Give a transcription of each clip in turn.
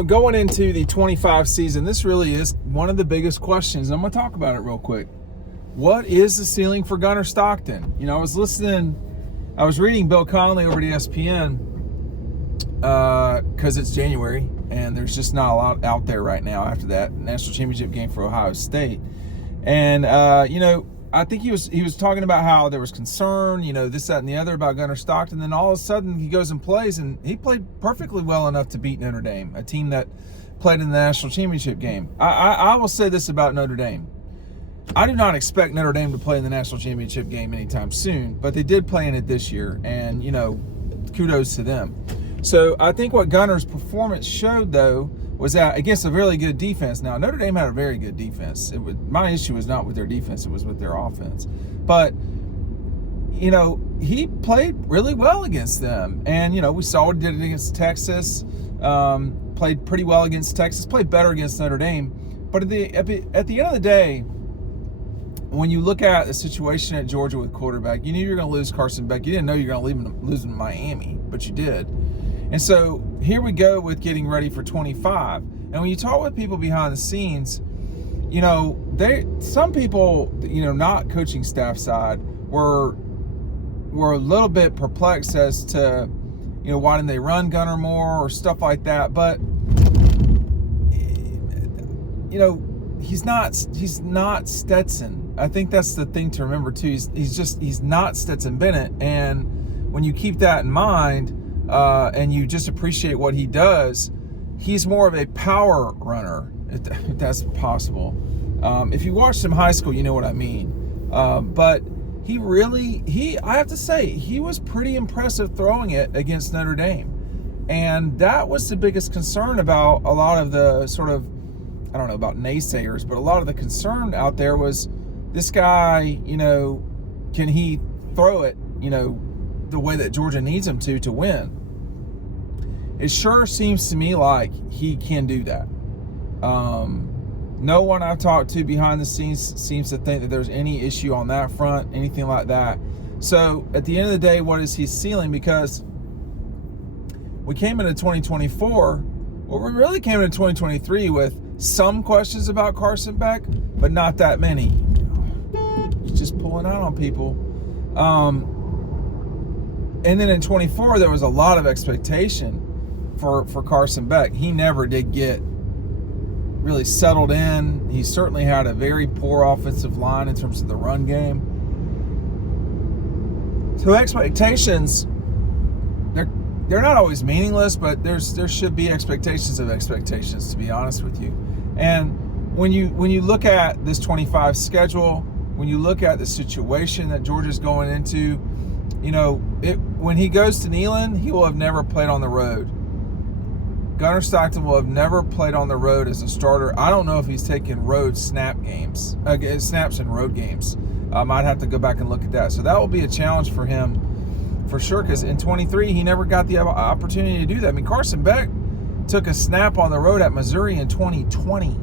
Going into the 25 season, this really is one of the biggest questions. I'm going to talk about it real quick. What is the ceiling for Gunnar Stockton? I was reading Bill Connelly over at ESPN because it's January and there's just not a lot out there right now after that national championship game for Ohio State. And, I think he was talking about how there was concern, this, that, and the other about Gunnar Stockton. Then all of a sudden he goes and plays, and he played perfectly well enough to beat Notre Dame, a team that played in the national championship game. I will say this about Notre Dame. I do not expect Notre Dame to play in the national championship game anytime soon, but they did play in it this year, and, kudos to them. So I think what Gunnar's performance showed, though, was that against a really good defense. Now, Notre Dame had a very good defense. My issue was not with their defense, it was with their offense. But, he played really well against them. And, we saw what he did against Texas, played pretty well against Texas, played better against Notre Dame. But at the end of the day, when you look at the situation at Georgia with quarterback, you knew you were going to lose Carson Beck. You didn't know you were going to lose him to Miami, but you did. And so here we go with getting ready for 25. And when you talk with people behind the scenes, some people, not coaching staff side, were a little bit perplexed as to, why didn't they run Gunnar more or stuff like that. But, he's not Stetson. I think that's the thing to remember too. He's not Stetson Bennett. And when you keep that in mind, and you just appreciate what he does, he's more of a power runner, if that's possible. If you watched him in high school, you know what I mean. But I have to say, he was pretty impressive throwing it against Notre Dame. And that was the biggest concern about a lot of the sort of, I don't know about naysayers, but a lot of the concern out there was this guy, can he throw it, the way that Georgia needs him to win? It sure seems to me like he can do that. No one I've talked to behind the scenes seems to think that there's any issue on that front, anything like that. So at the end of the day, what is his ceiling? Because we came into 2024, well, we really came into 2023 with some questions about Carson Beck, but not that many. He's just pulling out on people. And then in 24, there was a lot of expectation for Carson Beck. He never did get really settled in. He certainly had a very poor offensive line in terms of the run game. So expectations, they're not always meaningless, but there should be expectations of expectations, to be honest with you. And when you look at this 25 schedule, when you look at the situation that Georgia's going into, when he goes to Neyland, he will have never played on the road. Gunnar Stockton will have never played on the road as a starter. I don't know if he's taken road snaps in road games. I'd have to go back and look at that. So that will be a challenge for him for sure, because in 23, he never got the opportunity to do that. I mean, Carson Beck took a snap on the road at Missouri in 2020.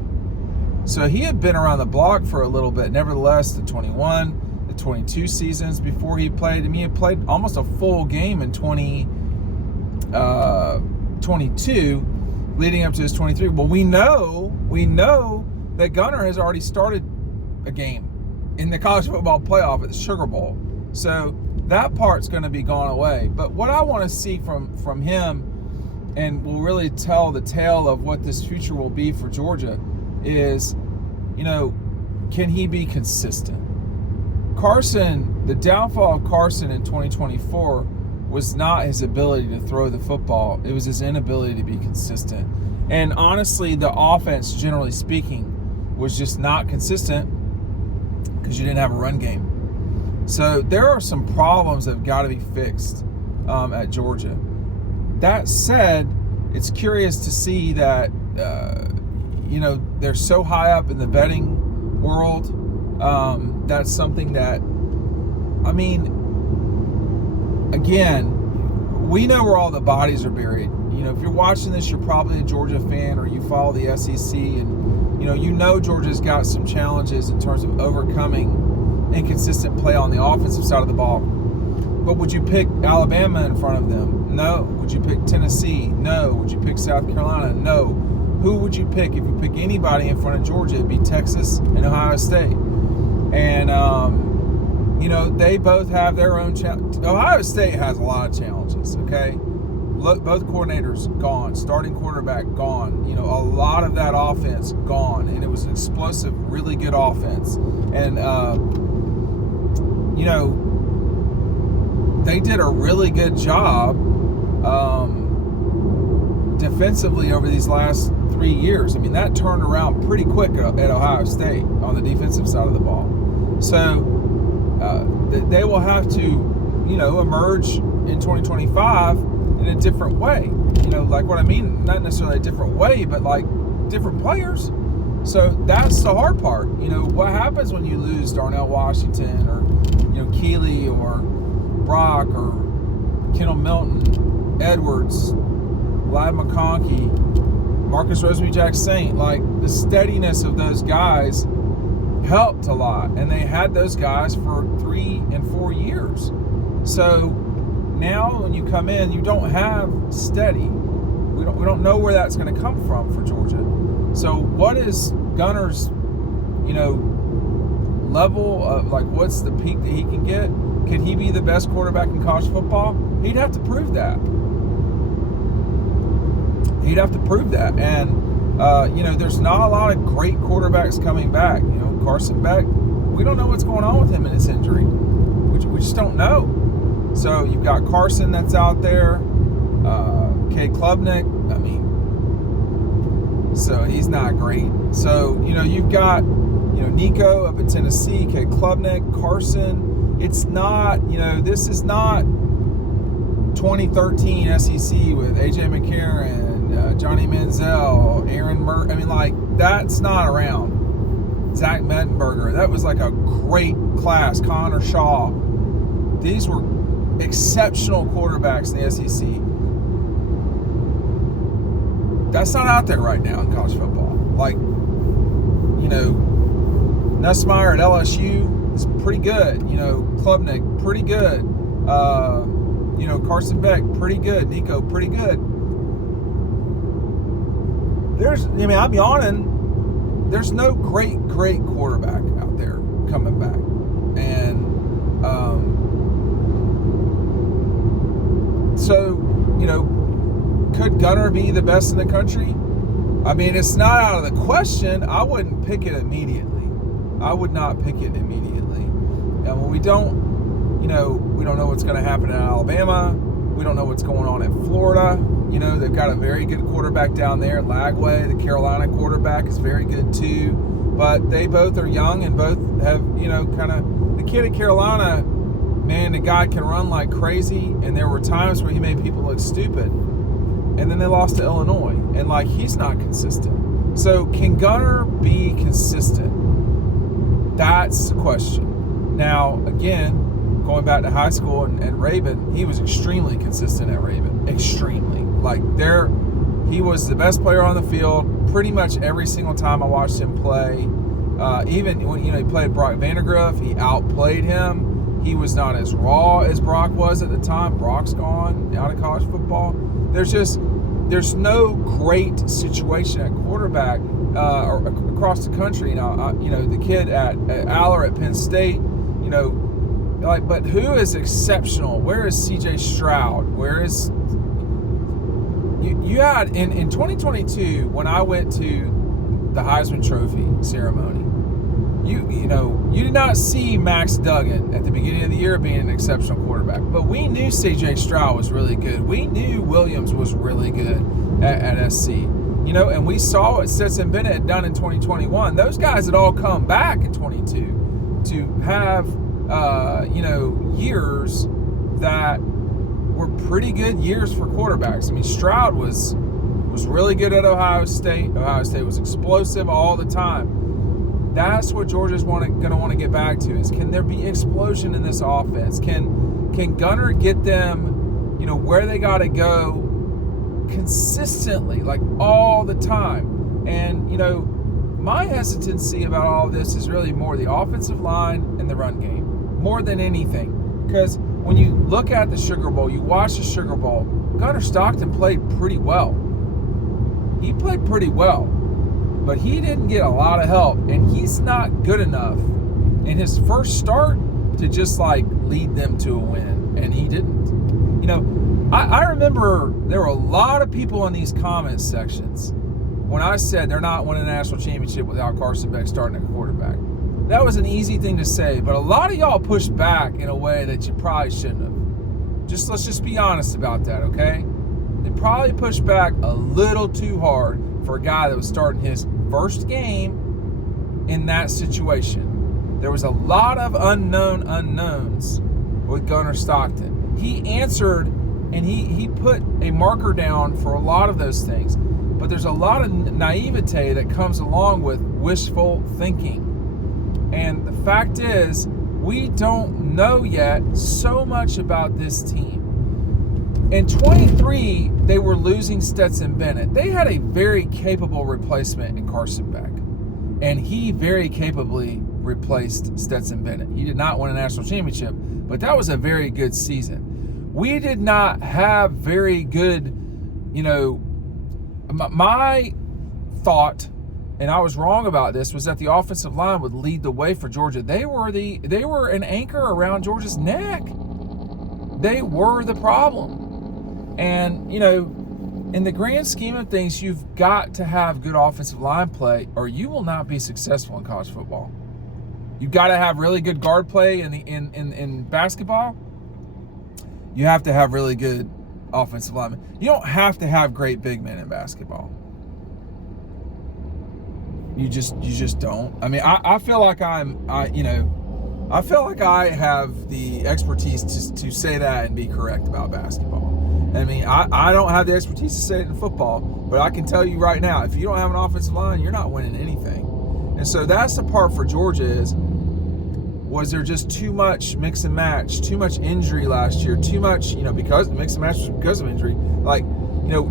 So he had been around the block for a little bit. Nevertheless, the 21, the 22 seasons before he played, he had played almost a full game in 2022 leading up to his 23. Well, we know that Gunnar has already started a game in the college football playoff at the Sugar Bowl. So that part's going to be gone away. But what I want to see from him, and will really tell the tale of what this future will be for Georgia, is, can he be consistent? Carson, the downfall of Carson in 2024 was not his ability to throw the football. It was his inability to be consistent. And honestly, the offense, generally speaking, was just not consistent because you didn't have a run game. So there are some problems that have got to be fixed at Georgia. That said, it's curious to see that, they're so high up in the betting world. That's something that, again, we know where all the bodies are buried. If you're watching this, you're probably a Georgia fan or you follow the SEC, and Georgia's got some challenges in terms of overcoming inconsistent play on the offensive side of the ball. But would you pick Alabama in front of them? No. Would you pick Tennessee? No. Would you pick South Carolina? No. Who would you pick? If you pick anybody in front of Georgia, it'd be Texas and Ohio State. And, they both have their own challenges. Ohio State has a lot of challenges, okay? Look, both coordinators gone. Starting quarterback gone. A lot of that offense gone. And it was an explosive, really good offense. And, they did a really good job defensively over these last 3 years. I mean, that turned around pretty quick at Ohio State on the defensive side of the ball. So they will have to, emerge in 2025 in a different way. Like what I mean, not necessarily a different way, but like different players. So that's the hard part. What happens when you lose Darnell Washington or, Keeley or Brock or Kendall Milton, Edwards, Ladd McConkey, Marcus Rosemy-Jacksaint, like the steadiness of those guys helped a lot. And they had those guys for 3 and 4 years. So now when you come in, you don't have steady. We don't know where that's going to come from for Georgia. So what is Gunner's, level of, like, what's the peak that he can get? Can he be the best quarterback in college football? He'd have to prove that. And, there's not a lot of great quarterbacks coming back. Carson Beck, we don't know what's going on with him in his injury. We just don't know. So you've got Carson that's out there. Cade Klubnik, so he's not great. So, you've got, Nico up at Tennessee, Cade Klubnik, Carson. It's not, this is not 2013 SEC with A.J. McCarron, Johnny Manziel, Aaron Murray. That's not around. Zach Mettenberger. That was like a great class. Connor Shaw. These were exceptional quarterbacks in the SEC. That's not out there right now in college football. Nussmeier at LSU is pretty good. Klubnik, pretty good. Carson Beck, pretty good. Nico, pretty good. I'll be honest, there's no great quarterback out there coming back. And could Gunner be the best in the country? It's not out of the question. I wouldn't pick it immediately. I would not pick it immediately. And we don't know what's going to happen in Alabama. We don't know what's going on in Florida. They've got a very good quarterback down there. Lagway, the Carolina quarterback, is very good too. But they both are young and both have, the kid at Carolina, man, the guy can run like crazy. And there were times where he made people look stupid. And then they lost to Illinois. And, he's not consistent. So can Gunner be consistent? That's the question. Now, again, going back to high school and Raven, he was extremely consistent at Raven. Extremely. He was the best player on the field pretty much every single time I watched him play. Even when, he played Brock Vandagriff, he outplayed him. He was not as raw as Brock was at the time. Brock's gone out of college football. There's no great situation at quarterback or across the country. The kid at Aller at Penn State, but who is exceptional? Where is C.J. Stroud? Where is you had in 2022 when I went to the Heisman Trophy ceremony? You did not see Max Duggan at the beginning of the year being an exceptional quarterback, but we knew C.J. Stroud was really good. We knew Williams was really good at SC. And we saw what Stetson Bennett had done in 2021. Those guys had all come back in 22 to have years that were pretty good years for quarterbacks. Stroud was really good at Ohio State. Ohio State was explosive all the time. That's what Georgia's going to want to get back to, is can there be explosion in this offense? Can Gunner get them, where they got to go consistently, all the time? And, my hesitancy about all of this is really more the offensive line and the run game, more than anything. Because when you look at the Sugar Bowl, you watch the Sugar Bowl, Gunnar Stockton played pretty well. He played pretty well, but he didn't get a lot of help, and he's not good enough in his first start to just like lead them to a win, and he didn't. You know, I remember there were a lot of people in these comments sections when I said they're not winning a national championship without Carson Beck starting at quarterback. That was an easy thing to say, but a lot of y'all pushed back in a way that you probably shouldn't have. Let's just be honest about that, okay? They probably pushed back a little too hard for a guy that was starting his first game in that situation. There was a lot of unknowns with Gunnar Stockton. He answered, and he put a marker down for a lot of those things. But there's a lot of naivete that comes along with wishful thinking. And the fact is, we don't know yet so much about this team. In 23, they were losing Stetson Bennett. They had a very capable replacement in Carson Beck. And he very capably replaced Stetson Bennett. He did not win a national championship, but that was a very good season. We did not have very good, my thought, and I was wrong about this, was that the offensive line would lead the way for Georgia. They were an anchor around Georgia's neck. They were the problem. And, in the grand scheme of things, you've got to have good offensive line play or you will not be successful in college football. You've got to have really good guard play in basketball. You have to have really good offensive linemen. You don't have to have great big men in basketball. You just don't. I mean, I feel like I feel like I have the expertise to say that and be correct about basketball. I mean, I don't have the expertise to say it in football, but I can tell you right now, if you don't have an offensive line, you're not winning anything. And so that's the part for Georgia was there just too much mix and match, too much injury last year, too much, because the mix and match was because of injury.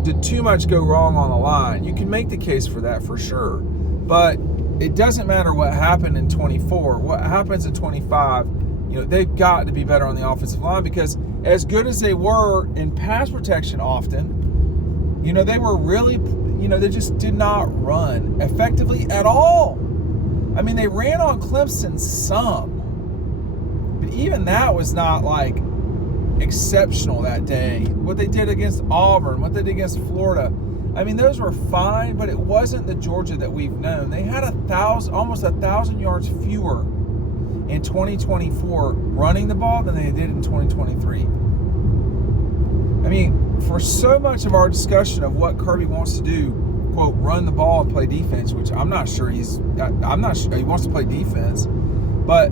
Did too much go wrong on the line? You can make the case for that for sure. But it doesn't matter what happened in 24. What happens in 25, they've got to be better on the offensive line because as good as they were in pass protection often, they were really, they just did not run effectively at all. I mean, they ran on Clemson some, but even that was not like exceptional that day. What they did against Auburn, what they did against Florida, I mean, those were fine, but it wasn't the Georgia that we've known. They had almost 1,000 yards fewer in 2024 running the ball than they did in 2023. I mean, for so much of our discussion of what Kirby wants to do, quote, run the ball and play defense, which I'm not sure he wants to play defense. But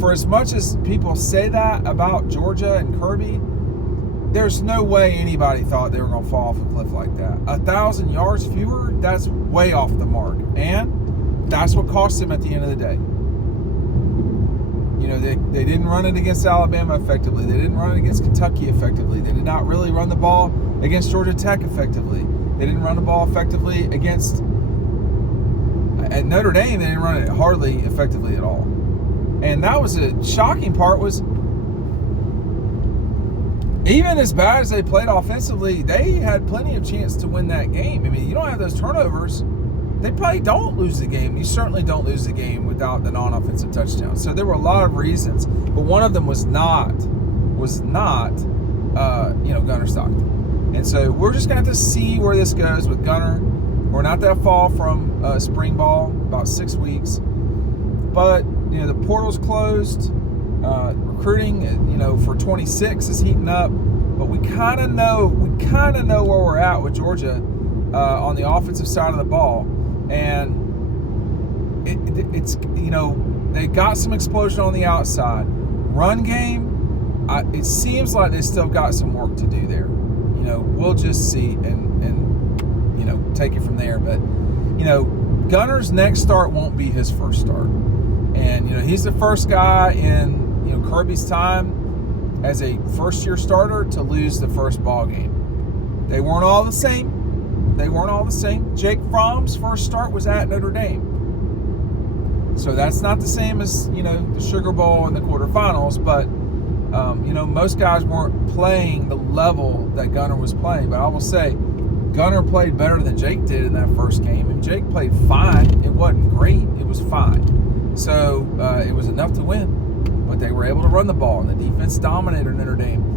for as much as people say that about Georgia and Kirby, there's no way anybody thought they were going to fall off a cliff like that. 1,000 yards fewer, that's way off the mark. And that's what cost them at the end of the day. They didn't run it against Alabama effectively. They didn't run it against Kentucky effectively. They did not really run the ball against Georgia Tech effectively. They didn't run the ball effectively at Notre Dame. They didn't run it hardly effectively at all. And that was a shocking part was even as bad as they played offensively, they had plenty of chance to win that game. I mean, you don't have those turnovers, they probably don't lose the game. You certainly don't lose the game without the non-offensive touchdown. So there were a lot of reasons, but one of them was not Gunnar Stockton. And so we're just going to have to see where this goes with Gunnar. We're not that far from spring ball, about 6 weeks. But, the portal's closed. Recruiting, for 26 is heating up. But we kind of know where we're at with Georgia on the offensive side of the ball. And it's they got some explosion on the outside. Run game, it seems like they still got some work to do there. We'll just see and take it from there. But Gunnar's next start won't be his first start, and he's the first guy in Kirby's time as a first-year starter to lose the first ball game. They weren't all the same. Jake Fromm's first start was at Notre Dame. So that's not the same as, the Sugar Bowl and the quarterfinals, but Most guys weren't playing the level that Gunner was playing, but I will say Gunner played better than Jake did in that first game, and Jake played fine. It wasn't great. It was fine. So it was enough to win, but they were able to run the ball, and the defense dominated Notre Dame.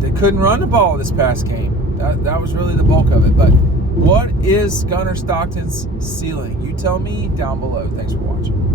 They couldn't run the ball this past game. That was really the bulk of it. But what is Gunner Stockton's ceiling? You tell me down below. Thanks for watching.